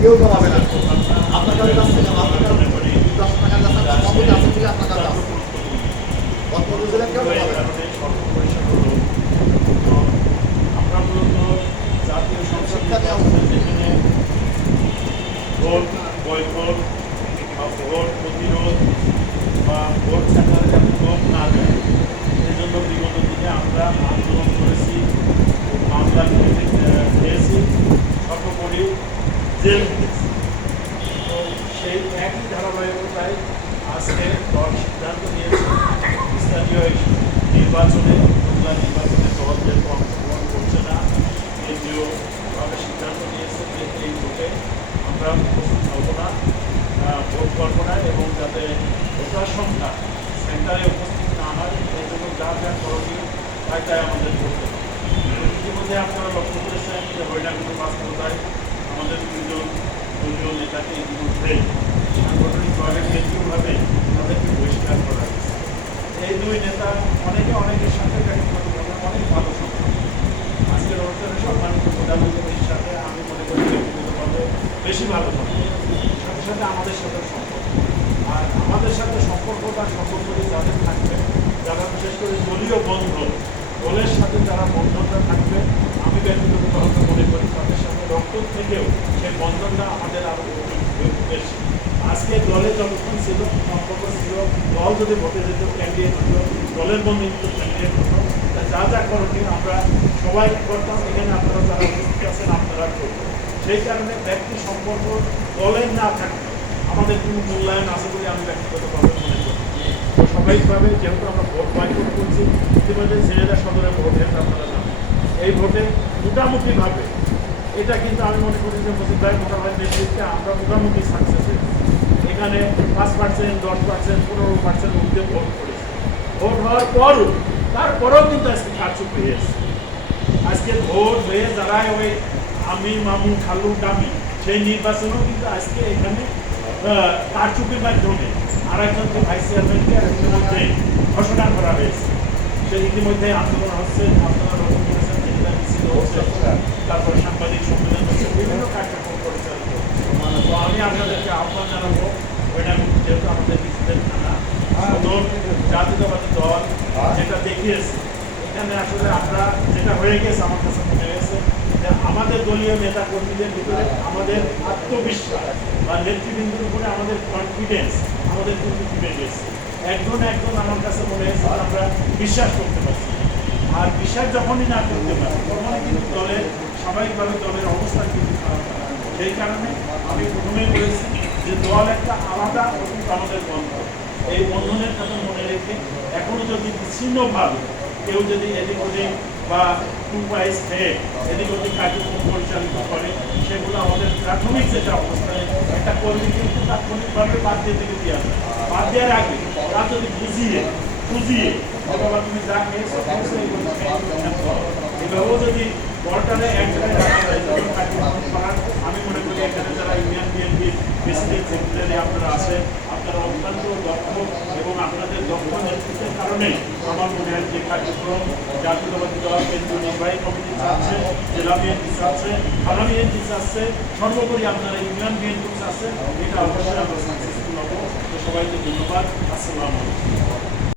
কেউ কমাবে না। আপনার কাছে যাচ্ছে কেন? আপনার কাছে 10 টাকার কাছে ক্ষমতা আছে বলে আপনার কাছে আছে। অন্য জেলা কেউ কমাবে না। আমরা মূলত জাতীয় সংসদে যেখানে ভোট বয়কট বা ভোট প্রতিরোধ বা ভোট সেন্টারে যাতে লোক না যায় এই জন্য বিগত দিনে আমরা আন্দোলন করেছি, মামলা খেয়েছি, সর্বোপরি জেল খেয়েছি। তো সেই একই ধারাবাহিকতায় আজকে দল সিদ্ধান্ত নিয়েছে স্থানীয় নির্বাচনে উপজেলা নির্বাচনে দল যেহেতু অংশগ্রহণ করছে না, কেন্দ্রীয়ভাবে সিদ্ধান্ত নিয়েছে যে এই ভোটে আমরা উপস্থিত হব না, ভোট করবো না, এবং যাতে ভোটার সংখ্যা সেন্টারে উপস্থিত না হয় এই জন্য যা যা করণীয় তাই আমাদের করতে হবে। ইতিমধ্যে আপনারা লক্ষ্য করেছেন যে হরিণাকুণ্ডু বাস্তবতায় আমাদের দুজন দলীয় নেতাকে ইতিমধ্যে সাংগঠনিকভাবে কেন্দ্রীয়ভাবে তাদেরকে বহিষ্কার করা হয়েছে। এই দুই নেতা অনেকের সাথে ব্যক্তিগতভাবে অনেক ভালো সম্পর্ক। আজকের অনুষ্ঠানে সম্মানিত প্রধানমন্ত্রীর সাথে আমি মনে করি ব্যক্তিগতভাবে বেশি ভালো সম্পর্ক, সাথে সাথে আমাদের সাথে সম্পর্ক। আর আমাদের সাথে সম্পর্কটা সর্বোপরি যাদের থাকবে, যারা বিশেষ করে দলীয় বন্ধন, দলের সাথে যারা বন্ধনটা থাকবে, আমি ব্যক্তিগতভাবে মনে করি তাদের সাথে রক্ত থেকেও সেই বন্ধনটা আমাদের আরও বেশি। আজকে দলে যতক্ষণ ছিল সম্পর্ক ছিল, দল যদি ভোটে যেত ক্যান্ডিডেট হতো, দলের বন্ধু কিন্তু ক্যান্ডিডেট হতো, যা যা করণীয় আমরা সবাই করতাম, এখানে আপনারা যারা উপস্থিত আছেন আপনারা করবেন। সেই কারণে ব্যক্তি সম্পর্ক দলের না থাকলে আমাদের কোনো মূল্যায়ন আছে বলে আমি ব্যক্তিগতভাবে মনে করি। তো সবাইভাবে যেহেতু আমরা ভোট বয়কট করছি, ইতিমধ্যে ঝিনাইদহ সদরে ভোট হয়েছে আপনারা জানেন। এই ভোটে মোটামুটিভাবে এটা কিন্তু আমি মনে করি যে মুজিব ভাই মোটামুটি নেতৃত্বে আমরা মোটামুটি সাকসেস হয়েছি। এখানে 5%, 10%, 15% মধ্যে ভোট করেছে। ভোট হওয়ার পরও তারপরেও কিন্তু আজকে কারচুপি হয়েছে। আজকে ভোট হয়ে যারা ওই আমি মামু খালু ডামি সেই নির্বাচনেও কিন্তু আজকে এখানে কারচুপির মাধ্যমে আরেকজনকে ভাইস চেয়ারম্যানকে আরেকজনের মধ্যে ঘোষণা করা হয়েছে। সে ইতিমধ্যে আন্দোলন হচ্ছে, আপনারা লক্ষ্য করেছেন, যেটা মিছিল হচ্ছে, তারপরে সাংবাদিক সম্মেলন হচ্ছে, বিভিন্ন কার্যক্রম পরিচালিত হচ্ছে। তো আমি আপনাদেরকে আহ্বান জানাবো, ওইটা যেহেতু আমাদের নিজেদের থানা সদর জাতীয়তাবাদী দল যেটা দেখিয়েছে, এখানে আসলে আমরা যেটা হয়ে গেছে আমার কাছে মনে হয়েছে যে আমাদের দলীয় নেতা কর্মীদের ভিতরে আমাদের আত্মবিশ্বাস বা নেতৃবৃন্দের উপরে আমাদের কনফিডেন্স আমাদের কিন্তু ফিরে গেছে। একজন আমার কাছে মনে হয়েছে আমরা বিশ্বাস করতে পারছি। আর বিশ্বাস যখনই না করতে পারি তখনই কিন্তু দলের স্বাভাবিকভাবে দলের অবস্থা কিন্তু খারাপ হয়। সেই কারণে আমি প্রথমেই বলেছি যে দল একটা আলাদা অতীত আমাদের বন্ধন, এই বন্ধনের কথা মনে রেখে এখনো যদি বিচ্ছিন্নভাবে কেউ যদি এদিক ওদিক বা টুপাইস খেয়ে এদিক ওদিক কার্যক্রম পরিচালিত করে, সেগুলো আমাদের প্রাথমিক যেটা অবস্থায় একটা কর্মী কিন্তু তাৎক্ষণিকভাবে বাদ দিয়ে দিকে দিয়ে আসে। বাদ দেওয়ার আগে তারা যদি বুঝিয়ে বাবা তুমি যা খেয়েছো এভাবেও যদি বলটারে এক জায়গায় রাখা যায় আমি মনে করি এখানে যারা ইউনিয়ন বিএনপির প্রেসিডেন্ট সেক্রেটারি আপনারা আছেন, আপনারা অত্যন্ত দক্ষ এবং আপনাদের দক্ষ নেতৃত্বের কারণে আমার মনে হয় যে কার্যক্রম জাতীয়তাবাদী দল কেন্দ্রীয় নির্বাহী কমিটি চাচ্ছে, জেলা বিএনপি চাচ্ছে, থানা বিএনপি চাচ্ছে, সর্বোপরি আপনারা ইউনিয়ন বিএনপি চাচ্ছে, এটা অবশ্যই আমরা সাকসেসফুল হবো। তো সবাইকে ধন্যবাদ। আসসালামু আলাইকুম।